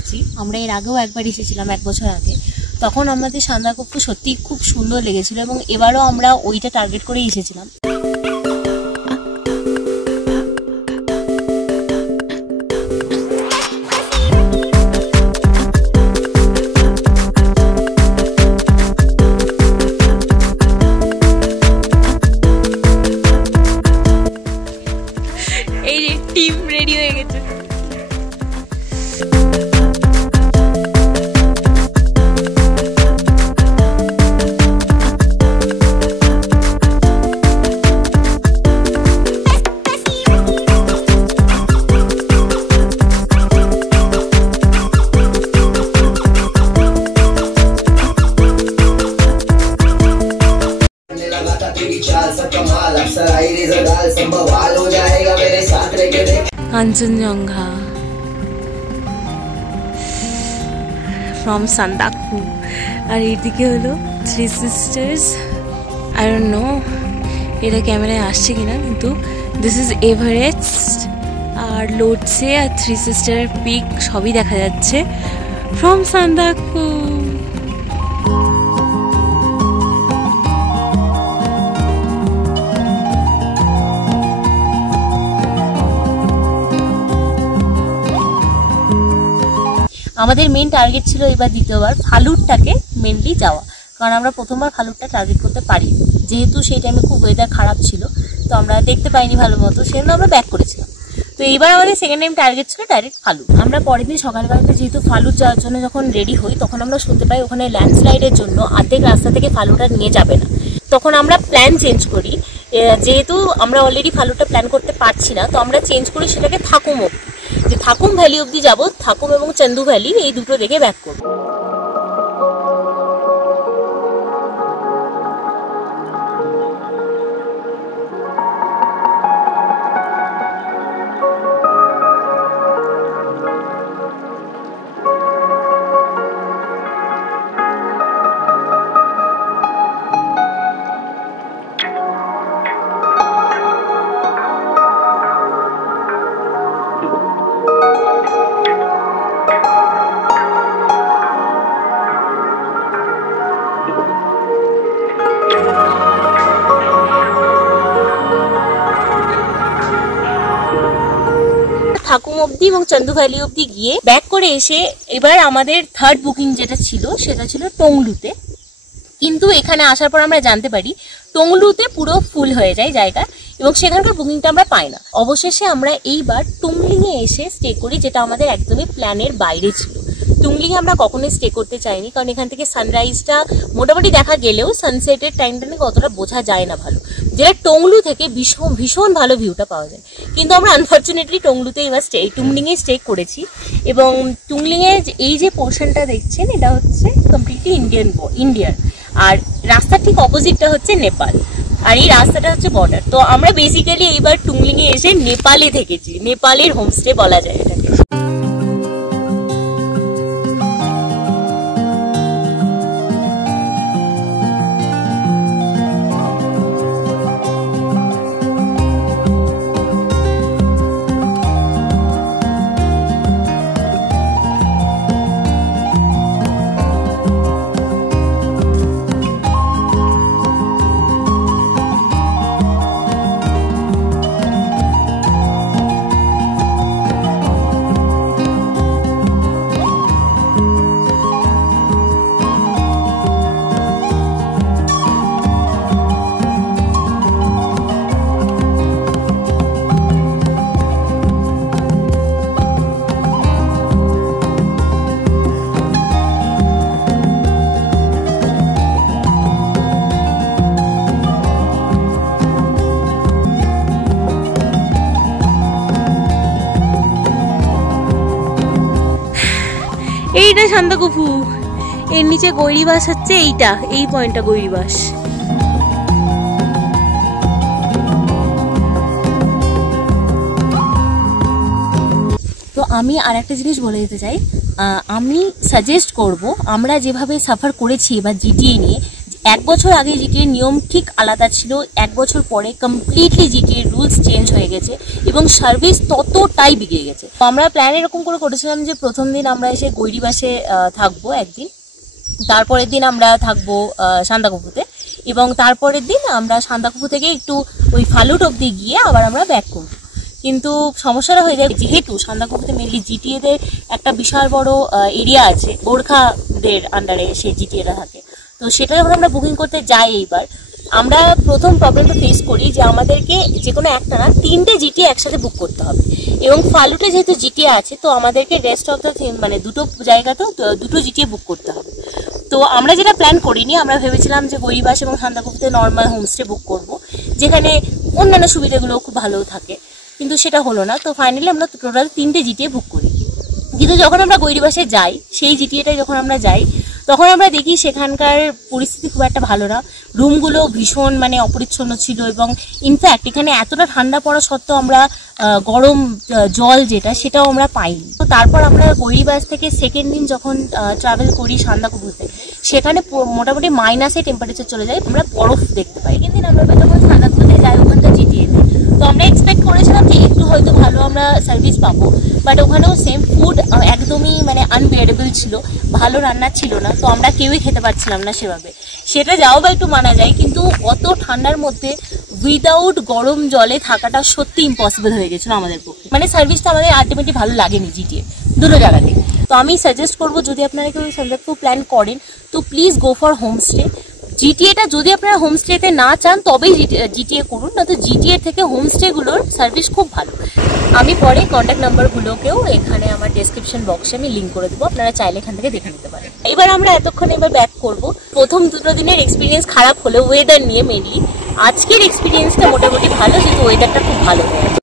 এসেছি, আমরা এর আগেও একবার এসেছিলাম 1 বছর আগে। তখন আমাদের সান্দাকফু সত্যি খুব সুন্দর লেগেছিল এবং এবারও আমরা ওইটা টার্গেট করেই এসেছিলাম। এই যে টিম রেডি হয়ে গেছে। কাঞ্চনজঙ্ঘা ফ্রম সান্দাকফু, আর এদিকে হলো 3 সিস্টার্স। আই ডোন্ট নো এটা ক্যামেরায় আসছে কিনা, কিন্তু দিস ইজ এভারেস্ট আর লোটসে আর 3 সিস্টার পিক সবই দেখা যাচ্ছে ফ্রম সান্দাকফু। আমাদের মেন টার্গেট ছিল এবার দ্বিতীয়বার ফালুটটাকে মেনলি যাওয়া, কারণ আমরা প্রথমবার ফালুটটা টার্গেট করতে পারি, যেহেতু সেই টাইমে খুব ওয়েদার খারাপ ছিল, তো আমরা দেখতে পাইনি ভালো মতো, সেজন্য আমরা ব্যাক করেছিলাম। তো এইবার আমাদের সেকেন্ড টাইম টার্গেট ছিল ডাইরেক্ট ফালুট। আমরা পরের দিন সকালবেলাতে যেহেতু ফালুট যাওয়ার জন্য যখন রেডি হই, তখন আমরা শুনতে পাই ওখানে ল্যান্ডস্লাইডের জন্য অর্ধেক রাস্তা থেকে ফালুট আর নিয়ে যাবে না। তখন আমরা প্ল্যান চেঞ্জ করি, যেহেতু আমরা অলরেডি ফালুটটা প্ল্যান করতে পারছি না, তো আমরা চেঞ্জ করি সেটাকে থাকুম অব্দি, যে থাকুম ভ্যালি অব্দি যাবো, থাকুম এবং চান্দু ভ্যালি এই দুটো দেখে ব্যাক করবো। থাকুম অব্দি এবং চান্দু ভ্যালি অব্দি গিয়ে ব্যাক করে এসে এবার আমাদের থার্ড বুকিং যেটা ছিল সেটা ছিল টংলুতে। কিন্তু এখানে আসার পর আমরা জানতে পারি টংলুতে পুরো ফুল হয়ে যায় জায়গা এবং সেখানকার বুকিংটা আমরা পাই না। অবশেষে আমরা এইবার টুংলিংয়ে এসে স্টে করি, যেটা আমাদের একদমই প্ল্যানের বাইরে ছিল। টুংলিংয়ে আমরা কখনোই স্টে করতে চাইনি, কারণ এখান থেকে সানরাইজটা মোটামুটি দেখা গেলেও সানসেটের টাইমটা নাকি অতটা বোঝা যায় না ভালো, যেটা টংলু থেকে ভীষণ ভীষণ ভালো ভিউটা পাওয়া যায়। কিন্তু আমরা আনফর্চুনেটলি টংলুতে এবার টুংলিংয়ে স্টে করেছি এবং টুংলিংয়ে এই যে পোর্শনটা দেখছেন এটা হচ্ছে কমপ্লিটলি ইন্ডিয়ার, আর রাস্তার ঠিক অপোজিটটা হচ্ছে নেপাল, আর এই রাস্তাটা হচ্ছে বর্ডার। তো আমরা বেসিক্যালি এইবার টুংলিংয়ে এসে নেপালে থেকেছি, নেপালের হোমস্টে বলা যায় এটাকে। এইটা সান্দাকফু, এর নিচে গৈরিবাস হচ্ছে এইটা, এই পয়েন্টটা গৈরিবাস। তো আমি আর একটা জিনিস বলে দিতে চাই, আমি সাজেস্ট করব আমরা যেভাবে সাফার করেছি এবার জিটিএ নিয়ে, 1 বছর আগে জিটিএর নিয়ম ঠিক আলাদা ছিল, 1 বছর পরে কমপ্লিটলি জিটিএর রুলস চেঞ্জ হয়ে গেছে এবং সার্ভিস ততটাই বিগড়ে গেছে। তো আমরা প্ল্যান এরকম করে করেছিলাম যে প্রথম দিন আমরা এসে গৈরিবাসে থাকবো একদিন, তারপরের দিন আমরা থাকবো সান্দাকফুতে, এবং তারপরের দিন আমরা সান্দাকফু থেকে একটু ওই ফালুট অব্দি গিয়ে আবার আমরা ব্যাক করবো। কিন্তু সমস্যাটা হয়ে যায়, যেহেতু সান্দাকফুতে মেনলি জিটিএদের একটা বিশাল বড় এরিয়া আছে, গোর্খাদের আন্ডারে সেই জিটিএরা থাকে। তো সেটা যখন আমরা বুকিং করতে যাই এইবার, আমরা প্রথম প্রবলেমটা ফেস করি যে আমাদেরকে যে কোনো একটা না 3টে জিটিএ একসাথে বুক করতে হবে, এবং ফালুটে যেহেতু জিটিএ আছে তো আমাদেরকে রেস্ট অফ দ্য মানে দুটো জায়গাতেও দুটো জিটিএ বুক করতে হবে। তো আমরা যেটা প্ল্যান করিনি, আমরা ভেবেছিলাম যে গৈরিবাস এবং সান্দাকফুতে নর্মাল হোমস্টে বুক করব, যেখানে অন্যান্য সুবিধাগুলো খুব ভালো থাকে, কিন্তু সেটা হলো না। তো ফাইনালি আমরা টোটাল 3টে জিটিএ বুক করি। কিন্তু যখন আমরা গৈরিবাসে যাই, সেই জিটিএটাই যখন আমরা যাই, তখন আমরা দেখি সেখানকার পরিস্থিতি খুব একটা ভালো না। রুমগুলো ভীষণ মানে অপরিচ্ছন্ন ছিল, এবং ইনফ্যাক্ট এখানে এতটা ঠান্ডা পড়া সত্ত্বেও আমরা গরম জল সেটাও আমরা পাইনি। তো তারপর আমরা গৈরিবাস থেকে সেকেন্ড দিন যখন ট্রাভেল করি সান্দাকফুতে, সেখানে মোটামুটি মাইনাসে টেম্পারেচার চলে যায়, আমরা বরফ দেখতে পাই। সেকেন্ড দিন আমরা যখন সান্দাকফুতে যাই ওখানকার জিটিএতে, তো আমরা এক্সপেক্ট করেছিলাম যে একটু হয়তো ভালো আমরা সার্ভিস পাবো, বাট ওখানেও সেম ফুড একদমই মানে আনবিয়ারেবল ছিল, ভালো রান্না ছিল না। তো আমরা কেউই খেতে পারছিলাম না সেভাবে, সেটা যাও বা একটু মানা যায়, কিন্তু অত ঠান্ডার মধ্যে উইদাউট গরম জলে থাকাটা সত্যি ইম্পসিবল হয়ে গেছিলো আমাদের পক্ষে। মানে সার্ভিসটা আমাদের আলটিমেটলি ভালো লাগেনি জিটিএ দুটো জায়গাতে। তো আমি সাজেস্ট করবো, যদি আপনারা কেউ সান্দাকফু প্ল্যান করেন তো প্লিজ গো ফর হোমস্টে। জিটিএটা যদি আপনারা হোমস্টেতে না চান তবেই জিটিএ করুন, না তো জিটিএ থেকে হোমস্টেগুলোর সার্ভিস খুব ভালো। আমি পরে কন্ট্যাক্ট নাম্বারগুলোকেও এখানে আমার ডেসক্রিপশন বক্সে আমি লিঙ্ক করে দেবো, আপনারা চাইলে এখান থেকে দেখে নিতে পারেন। এবার আমরা এবার ব্যাক করব। প্রথম দুটো দিনের এক্সপিরিয়েন্স খারাপ হলেও ওয়েদার নিয়ে মেনলি, আজকের এক্সপিরিয়েন্সটা মোটামুটি ভালো, যেহেতু ওয়েদারটা খুব ভালো হয়ে আছে।